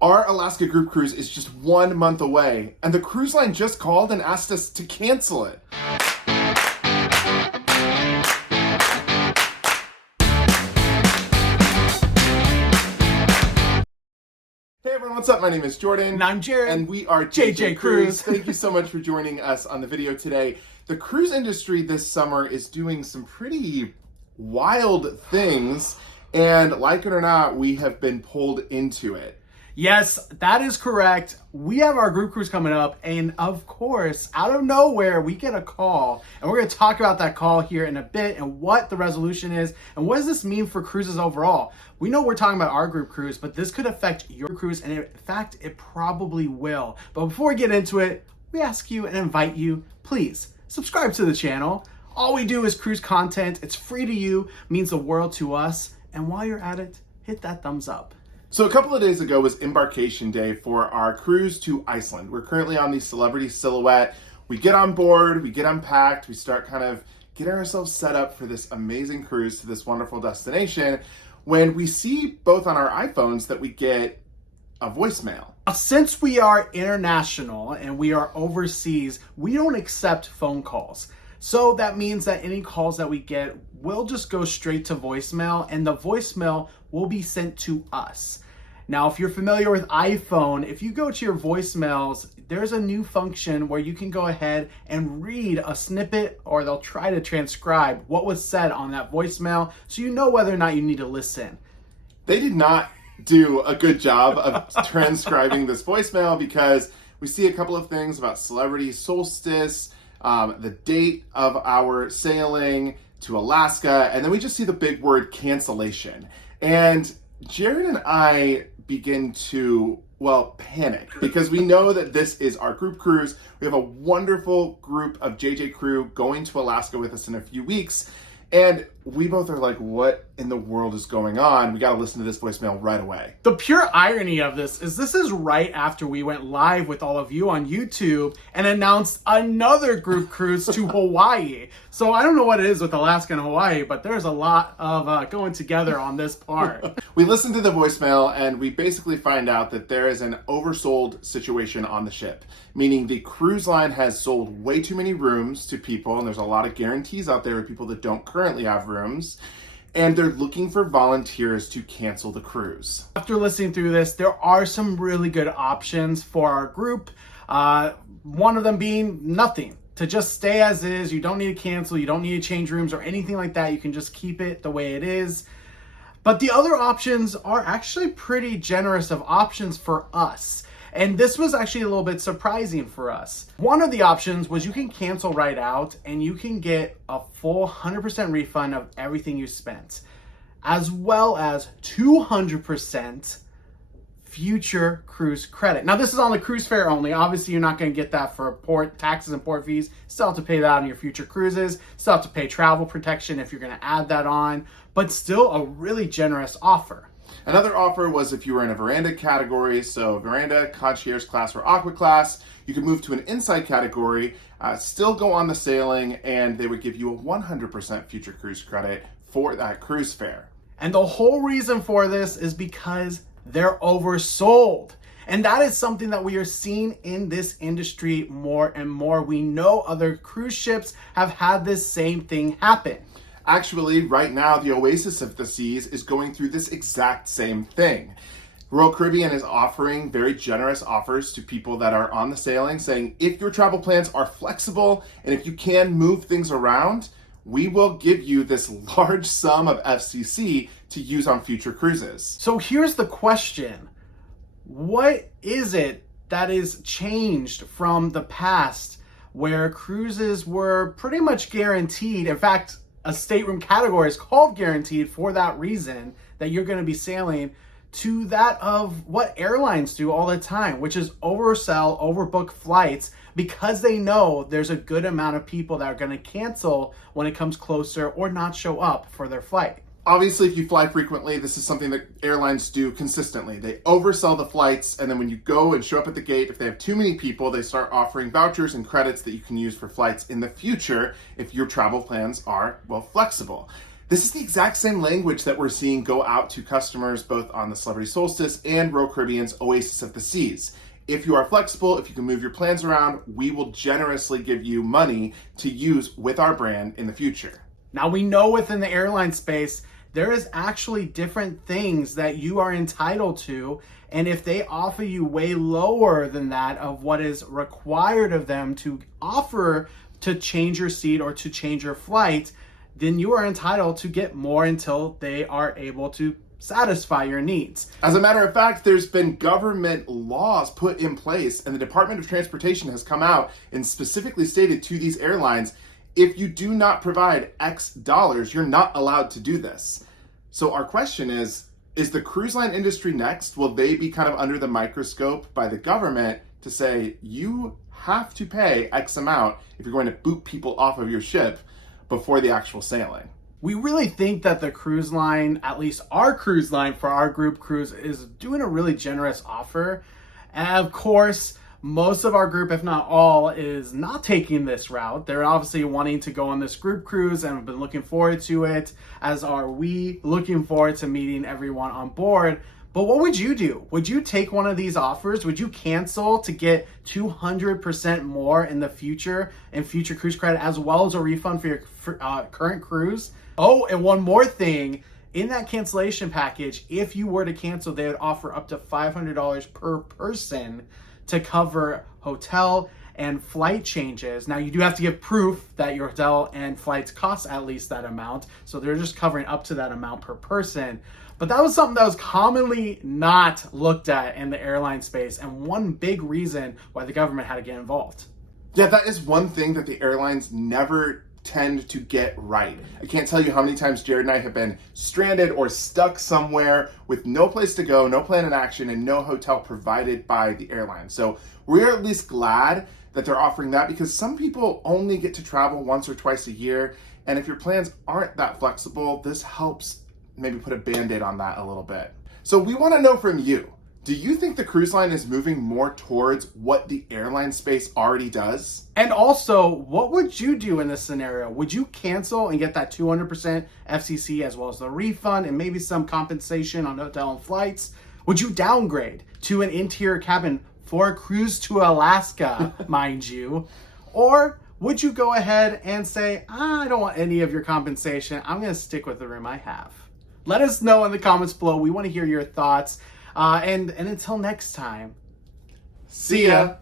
Our Alaska group cruise is just 1 month away, and the cruise line just called and asked us to cancel it. Hey everyone, what's up? My name is Jordan. And I'm Jared. And we are JJ Cruise. Thank you so much for joining us on the video today. The cruise industry this summer is doing some pretty wild things, and like it or not, we have been pulled into it. Yes, that is correct. We have our group cruise coming up, and of course, out of nowhere, we get a call, and we're going to talk about that call here in a bit and what the resolution is, and what does this mean for cruises overall. We know we're talking about our group cruise, but this could affect your cruise, and in fact, it probably will. But before we get into it, we ask you and invite you, please subscribe to the channel. All we do is cruise content. It's free to you, means the world to us, and while you're at it, hit that thumbs up. So a couple of days ago was embarkation day for our cruise to Iceland. We're currently on the Celebrity Silhouette. We get on board, we get unpacked, we start kind of getting ourselves set up for this amazing cruise to this wonderful destination when we see both on our iPhones that we get a voicemail. Since we are international and we are overseas, we don't accept phone calls. So that means that any calls that we get will just go straight to voicemail, and the voicemail will be sent to us. Now, if you're familiar with iPhone, if you go to your voicemails, there's a new function where you can go ahead and read a snippet, or they'll try to transcribe what was said on that voicemail, so you know whether or not you need to listen. They did not do a good job of transcribing this voicemail, because we see a couple of things about celebrity solstice, the date of our sailing to Alaska, and then we just see the big word cancellation. And Jared and I begin to, panic, because we know that this is our group cruise. We have a wonderful group of JJ crew going to Alaska with us in a few weeks. And we both are like, what in the world is going on? We got to listen to this voicemail right away. The pure irony of this is right after we went live with all of you on YouTube and announced another group cruise to Hawaii. So I don't know what it is with Alaska and Hawaii, but there's a lot of going together on this part. We listen to the voicemail and we basically find out that there is an oversold situation on the ship, meaning the cruise line has sold way too many rooms to people, and there's a lot of guarantees out there with people that don't currently have rooms, and they're looking for volunteers to cancel the cruise. After listening through this, there are some really good options for our group. One of them being nothing. To just stay as is. You don't need to cancel. You don't need to change rooms or anything like that. You can just keep it the way it is. But the other options are actually pretty generous of options for us. And this was actually a little bit surprising for us. One of the options was you can cancel right out and you can get a full 100% refund of everything you spent, as well as 200% future cruise credit. Now, this is on the cruise fare only. Obviously, you're not going to get that for port taxes and port fees. Still have to pay that on your future cruises. Still have to pay travel protection if you're going to add that on, but still a really generous offer. Another offer was if you were in a veranda category, so veranda, concierge class, or aqua class, you could move to an inside category, still go on the sailing, and they would give you a 100% future cruise credit for that cruise fare. And the whole reason for this is because they're oversold. And that is something that we are seeing in this industry more and more. We know other cruise ships have had this same thing happen. Actually, right now, the Oasis of the Seas is going through this exact same thing. Royal Caribbean is offering very generous offers to people that are on the sailing, saying if your travel plans are flexible and if you can move things around, we will give you this large sum of FCC to use on future cruises. So here's the question. What is it that is changed from the past where cruises were pretty much guaranteed? In fact, a stateroom category is called guaranteed for that reason, that you're going to be sailing, to that of what airlines do all the time, which is oversell, overbook flights, because they know there's a good amount of people that are going to cancel when it comes closer or not show up for their flight. Obviously, if you fly frequently, this is something that airlines do consistently. They oversell the flights, and then when you go and show up at the gate, if they have too many people, they start offering vouchers and credits that you can use for flights in the future if your travel plans are, flexible. This is the exact same language that we're seeing go out to customers both on the Celebrity Solstice and Royal Caribbean's Oasis of the Seas. If you are flexible, if you can move your plans around, we will generously give you money to use with our brand in the future. Now we know within the airline space, there is actually different things that you are entitled to. And if they offer you way lower than that of what is required of them to offer to change your seat or to change your flight, then you are entitled to get more until they are able to satisfy your needs. As a matter of fact, there's been government laws put in place, and the Department of Transportation has come out and specifically stated to these airlines, if you do not provide X dollars, you're not allowed to do this. So our question is the cruise line industry next? Will they be kind of under the microscope by the government to say, you have to pay X amount if you're going to boot people off of your ship before the actual sailing? We really think that the cruise line, at least our cruise line for our group cruise, is doing a really generous offer. And of course, most of our group, if not all, is not taking this route. They're obviously wanting to go on this group cruise and have been looking forward to it, as are we looking forward to meeting everyone on board. But what would you do? Would you take one of these offers? Would you cancel to get 200% more in the future and future cruise credit, as well as a refund for your current cruise? Oh, and one more thing. In that cancellation package, if you were to cancel, they would offer up to $500 per person to cover hotel and flight changes. Now, you do have to give proof that your hotel and flights cost at least that amount. So they're just covering up to that amount per person. But that was something that was commonly not looked at in the airline space, and one big reason why the government had to get involved. Yeah, that is one thing that the airlines never tend to get right. I can't tell you how many times Jared and I have been stranded or stuck somewhere with no place to go, no plan in action, and no hotel provided by the airline. So we're at least glad that they're offering that, because some people only get to travel once or twice a year. And if your plans aren't that flexible, this helps maybe put a Band-Aid on that a little bit. So we want to know from you, do you think the cruise line is moving more towards what the airline space already does? And also, what would you do in this scenario? Would you cancel and get that 200% FCC as well as the refund and maybe some compensation on hotel and flights? Would you downgrade to an interior cabin for a cruise to Alaska, mind you? Or would you go ahead and say, I don't want any of your compensation, I'm going to stick with the room I have? Let us know in the comments below. We want to hear your thoughts. And until next time, See ya.